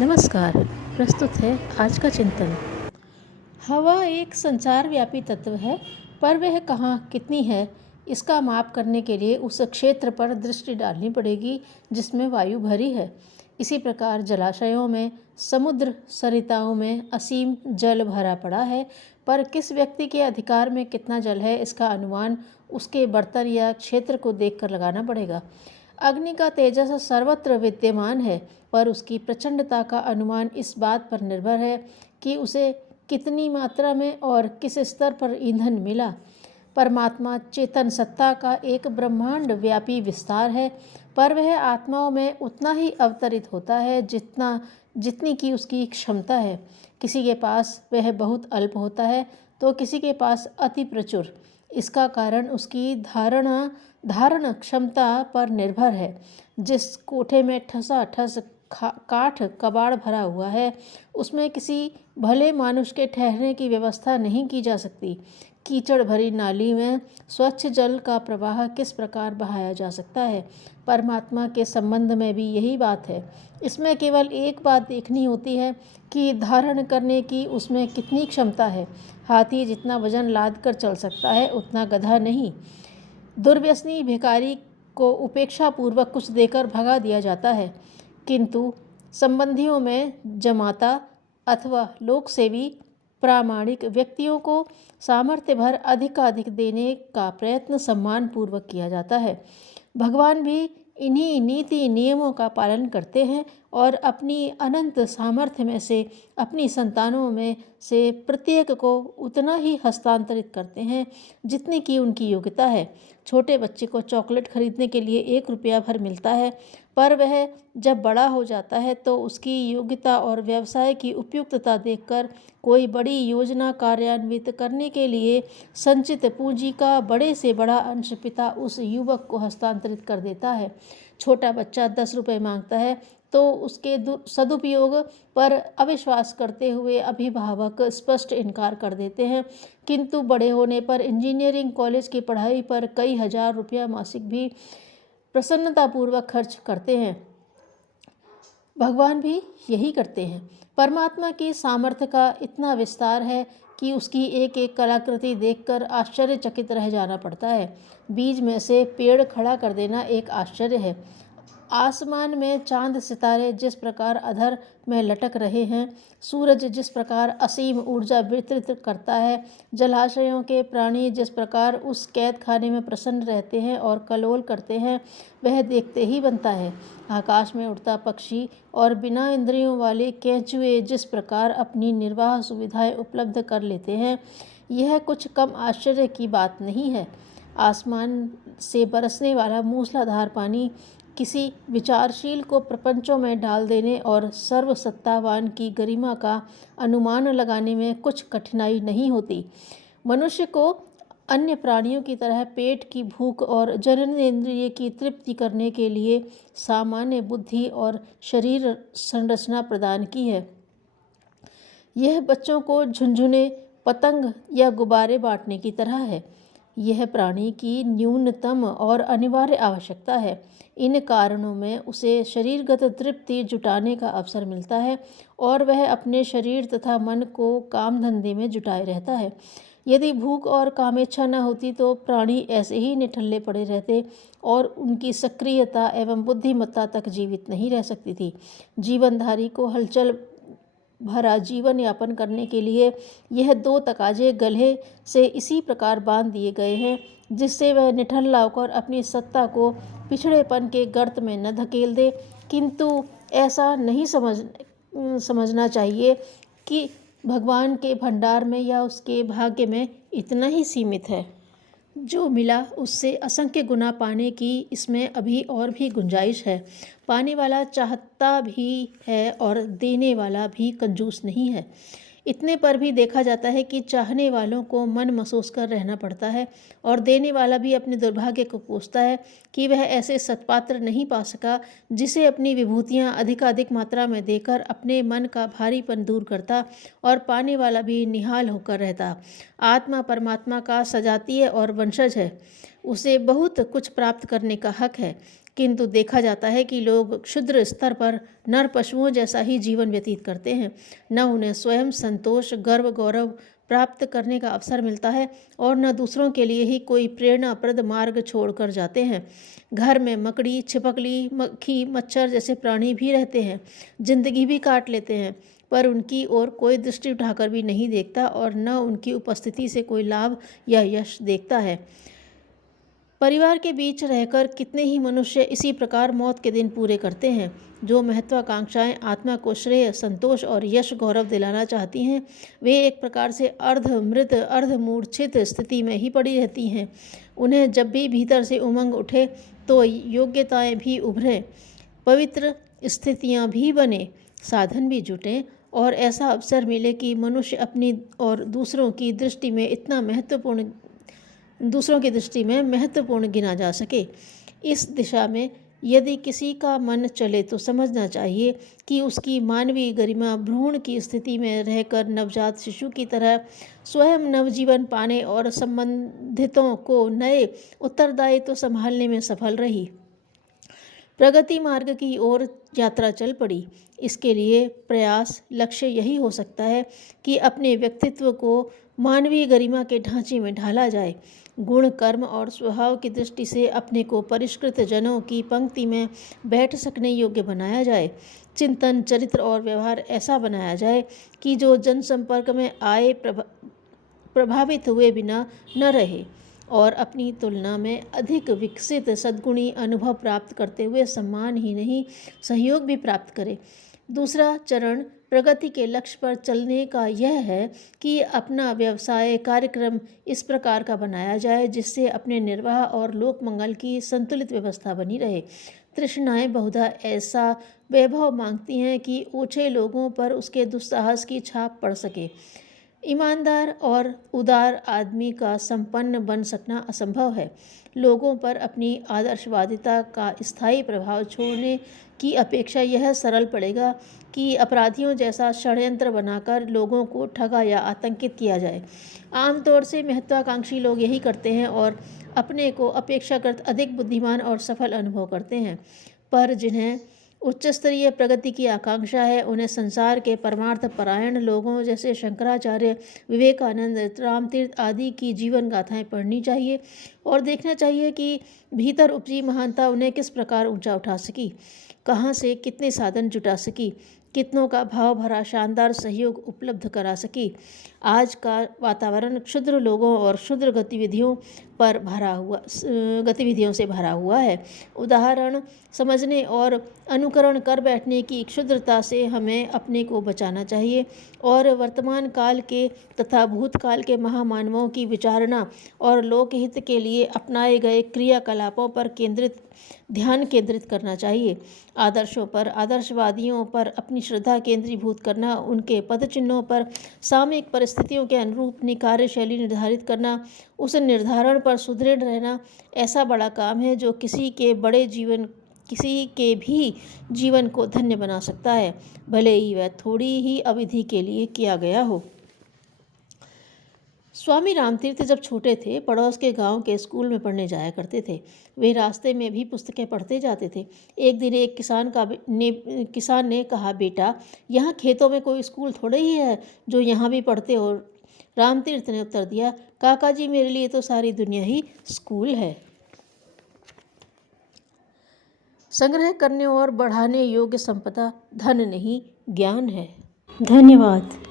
नमस्कार। प्रस्तुत है आज का चिंतन। हवा एक संचार व्यापी तत्व है, पर वह कहाँ कितनी है, इसका माप करने के लिए उस क्षेत्र पर दृष्टि डालनी पड़ेगी जिसमें वायु भरी है। इसी प्रकार जलाशयों में, समुद्र सरिताओं में असीम जल भरा पड़ा है, पर किस व्यक्ति के अधिकार में कितना जल है, इसका अनुमान उसके बर्तन या क्षेत्र को देखकर लगाना पड़ेगा। अग्नि का तेजस सर्वत्र विद्यमान है, पर उसकी प्रचंडता का अनुमान इस बात पर निर्भर है कि उसे कितनी मात्रा में और किस स्तर पर ईंधन मिला। परमात्मा चेतन सत्ता का एक ब्रह्मांड व्यापी विस्तार है, पर वह आत्माओं में उतना ही अवतरित होता है जितनी की उसकी क्षमता है। किसी के पास वह बहुत अल्प होता है तो किसी के पास अति प्रचुर। इसका कारण उसकी धारण क्षमता पर निर्भर है। जिस कोठे में ठसाठस काठ कबाड़ भरा हुआ है, उसमें किसी भले मानुष के ठहरने की व्यवस्था नहीं की जा सकती। कीचड़ भरी नाली में स्वच्छ जल का प्रवाह किस प्रकार बहाया जा सकता है, परमात्मा के संबंध में भी यही बात है। इसमें केवल एक बात देखनी होती है कि धारण करने की उसमें कितनी क्षमता है। हाथी जितना वजन लाद कर चल सकता है, उतना गधा नहीं। दुर्व्यसनी भिखारी को उपेक्षापूर्वक कुछ देकर भगा दिया जाता है, किंतु संबंधियों में जमाता अथवा लोकसेवी प्रामाणिक व्यक्तियों को सामर्थ्य भर अधिकाधिक देने का प्रयत्न सम्मानपूर्वक किया जाता है। भगवान भी इन्हीं नीति नियमों का पालन करते हैं और अपनी अनंत सामर्थ्य में से अपनी संतानों में से प्रत्येक को उतना ही हस्तांतरित करते हैं जितनी की उनकी योग्यता है। छोटे बच्चे को चॉकलेट खरीदने के लिए 1 रुपया भर मिलता है, पर वह जब बड़ा हो जाता है तो उसकी योग्यता और व्यवसाय की उपयुक्तता देखकर कोई बड़ी योजना कार्यान्वित करने के लिए संचित पूंजी का बड़े से बड़ा अंश पिता उस युवक को हस्तांतरित कर देता है। छोटा बच्चा 10 रुपये मांगता है तो उसके सदुपयोग पर अविश्वास करते हुए अभिभावक स्पष्ट इनकार कर देते हैं, किंतु बड़े होने पर इंजीनियरिंग कॉलेज की पढ़ाई पर कई हजार रुपया मासिक भी प्रसन्नतापूर्वक खर्च करते हैं। भगवान भी यही करते हैं। परमात्मा की सामर्थ्य का इतना विस्तार है कि उसकी एक एक कलाकृति देखकर आश्चर्यचकित रह जाना पड़ता है। बीज में से पेड़ खड़ा कर देना एक आश्चर्य है। आसमान में चांद सितारे जिस प्रकार अधर में लटक रहे हैं, सूरज जिस प्रकार असीम ऊर्जा वितरित करता है, जलाशयों के प्राणी जिस प्रकार उस कैद खाने में प्रसन्न रहते हैं और कलोल करते हैं, वह देखते ही बनता है। आकाश में उड़ता पक्षी और बिना इंद्रियों वाले केंचुए जिस प्रकार अपनी निर्वाह सुविधाएं उपलब्ध कर लेते हैं, यह कुछ कम आश्चर्य की बात नहीं है। आसमान से बरसने वाला मूसलाधार पानी किसी विचारशील को प्रपंचों में डाल देने और सर्वसत्तावान की गरिमा का अनुमान लगाने में कुछ कठिनाई नहीं होती। मनुष्य को अन्य प्राणियों की तरह पेट की भूख और जननेंद्रिय की तृप्ति करने के लिए सामान्य बुद्धि और शरीर संरचना प्रदान की है। यह बच्चों को झुनझुने, पतंग या गुब्बारे बांटने की तरह है। यह प्राणी की न्यूनतम और अनिवार्य आवश्यकता है। इन कारणों में उसे शरीरगत तृप्ति जुटाने का अवसर मिलता है और वह अपने शरीर तथा मन को काम धंधे में जुटाए रहता है। यदि भूख और कामेच्छा न होती तो प्राणी ऐसे ही निठल्ले पड़े रहते और उनकी सक्रियता एवं बुद्धिमत्ता तक जीवित नहीं रह सकती थी। जीवनधारी को हलचल भरा जीवन यापन करने के लिए यह 2 तकाजे गल्हे से इसी प्रकार बांध दिए गए हैं जिससे वह निठल्ला होकर अपनी सत्ता को पिछड़ेपन के गर्त में न धकेल दे। किंतु ऐसा नहीं समझना चाहिए कि भगवान के भंडार में या उसके भाग्य में इतना ही सीमित है। जो मिला उससे असंख्य गुना पाने की इसमें अभी और भी गुंजाइश है। पाने वाला चाहता भी है और देने वाला भी कंजूस नहीं है। इतने पर भी देखा जाता है कि चाहने वालों को मन महसूस कर रहना पड़ता है और देने वाला भी अपने दुर्भाग्य को कोसता है कि वह ऐसे सत्पात्र नहीं पा सका जिसे अपनी विभूतियां अधिकाधिक मात्रा में देकर अपने मन का भारीपन दूर करता, और पाने वाला भी निहाल होकर रहता। आत्मा परमात्मा का सजातीय और वंशज है। उसे बहुत कुछ प्राप्त करने का हक है, किंतु देखा जाता है कि लोग क्षुद्र स्तर पर नर पशुओं जैसा ही जीवन व्यतीत करते हैं। न उन्हें स्वयं संतोष, गर्व, गौरव प्राप्त करने का अवसर मिलता है और न दूसरों के लिए ही कोई प्रेरणाप्रद मार्ग छोड़कर जाते हैं। घर में मकड़ी, छिपकली, मक्खी, मच्छर जैसे प्राणी भी रहते हैं, जिंदगी भी काट लेते हैं, पर उनकी ओर कोई दृष्टि उठाकर भी नहीं देखता और न उनकी उपस्थिति से कोई लाभ या यश देखता है। परिवार के बीच रहकर कितने ही मनुष्य इसी प्रकार मौत के दिन पूरे करते हैं। जो महत्वाकांक्षाएं आत्मा को श्रेय, संतोष और यश, गौरव दिलाना चाहती हैं, वे एक प्रकार से अर्ध मृत, अर्ध मूर्छित स्थिति में ही पड़ी रहती हैं। उन्हें जब भी भीतर से उमंग उठे तो योग्यताएं भी उभरें, पवित्र स्थितियां भी बने, साधन भी जुटें और ऐसा अवसर मिले कि मनुष्य अपनी और दूसरों की दृष्टि में महत्वपूर्ण गिना जा सके। इस दिशा में यदि किसी का मन चले तो समझना चाहिए कि उसकी मानवीय गरिमा भ्रूण की स्थिति में रहकर नवजात शिशु की तरह स्वयं नवजीवन पाने और संबंधितों को नए उत्तरदायित्व संभालने में सफल रही। प्रगति मार्ग की ओर यात्रा चल पड़ी। इसके लिए प्रयास, लक्ष्य यही हो सकता है कि अपने व्यक्तित्व को मानवीय गरिमा के ढांचे में ढाला जाए। गुण, कर्म और स्वभाव की दृष्टि से अपने को परिष्कृत जनों की पंक्ति में बैठ सकने योग्य बनाया जाए। चिंतन, चरित्र और व्यवहार ऐसा बनाया जाए कि जो जनसंपर्क में आए प्रभावित हुए बिना न रहे और अपनी तुलना में अधिक विकसित सद्गुणी अनुभव प्राप्त करते हुए सम्मान ही नहीं, सहयोग भी प्राप्त करे। दूसरा चरण प्रगति के लक्ष्य पर चलने का यह है कि अपना व्यवसाय कार्यक्रम इस प्रकार का बनाया जाए जिससे अपने निर्वाह और लोक मंगल की संतुलित व्यवस्था बनी रहे। तृष्णाएं बहुधा ऐसा वैभव मांगती हैं कि ओछे लोगों पर उसके दुस्साहस की छाप पड़ सके। ईमानदार और उदार आदमी का संपन्न बन सकना असंभव है। लोगों पर अपनी आदर्शवादिता का स्थायी प्रभाव छोड़ने की अपेक्षा यह सरल पड़ेगा कि अपराधियों जैसा षड्यंत्र बनाकर लोगों को ठगा या आतंकित किया जाए। आमतौर से महत्वाकांक्षी लोग यही करते हैं और अपने को अपेक्षाकृत अधिक बुद्धिमान और सफल अनुभव करते हैं, पर जिन्हें उच्च स्तरीय प्रगति की आकांक्षा है उन्हें संसार के परमार्थ परायण लोगों जैसे शंकराचार्य, विवेकानंद, रामतीर्थ आदि की जीवन गाथाएं पढ़नी चाहिए और देखना चाहिए कि भीतर उपजी महानता उन्हें किस प्रकार ऊंचा उठा सकी, कहाँ से कितने साधन जुटा सकी, कितनों का भाव भरा शानदार सहयोग उपलब्ध करा सकी। आज का वातावरण क्षुद्र लोगों और क्षुद्र गतिविधियों से भरा हुआ है। उदाहरण समझने और अनुकरण कर बैठने की क्षुद्रता से हमें अपने को बचाना चाहिए और वर्तमान काल के तथा भूतकाल के महामानवों की विचारणा और लोकहित के लिए अपनाए गए क्रियाकलापों पर ध्यान केंद्रित करना चाहिए। आदर्शों पर, आदर्शवादियों पर अपनी श्रद्धा केंद्रीभूत करना, उनके पदचिन्हों पर सामयिक परिस्थितियों के अनुरूप अपनी कार्यशैली निर्धारित करना, उस निर्धारण पर सुदृढ़ रहना ऐसा बड़ा काम है जो किसी के भी जीवन को धन्य बना सकता है, भले ही वह थोड़ी ही अवधि के लिए किया गया हो। स्वामी रामतीर्थ जब छोटे थे पड़ोस के गांव के स्कूल में पढ़ने जाया करते थे। वे रास्ते में भी पुस्तकें पढ़ते जाते थे। एक दिन एक किसान ने कहा, बेटा, यहाँ खेतों में कोई स्कूल थोड़े ही है जो यहाँ भी पढ़ते हो। रामतीर्थ ने उत्तर दिया, काका जी, मेरे लिए तो सारी दुनिया ही स्कूल है। संग्रह करने और बढ़ाने योग्य संपदा धन नहीं, ज्ञान है। धन्यवाद।